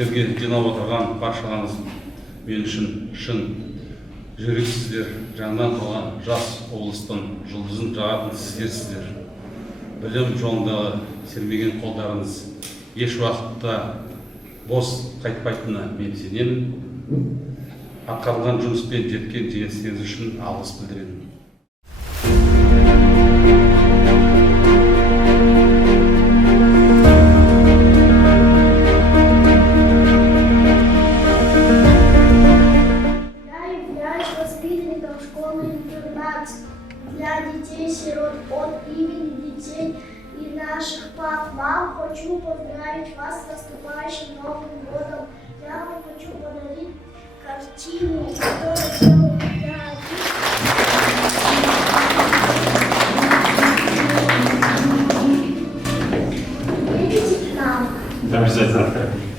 жерге жинап отырған баршаңыз мен үшін шын жүрексіздер, жаңадан туған жас облыстың жұлдызын жағатын сіздерсіздер. Білім жолындағы сермеген қолдарыңыз еш уақытта бос қайтпайтынына мен сенемін. Атқарылған жұмыспен жеткен жеңістеріңіз үшін алғыс білдіремін. Школы-интернат для детей-сирот от имени детей и наших пап, мам, хочу поздравить вас с наступающим Новым годом. Я вам хочу подарить картину, которую делаю я один. Идите к нам. Обязательно.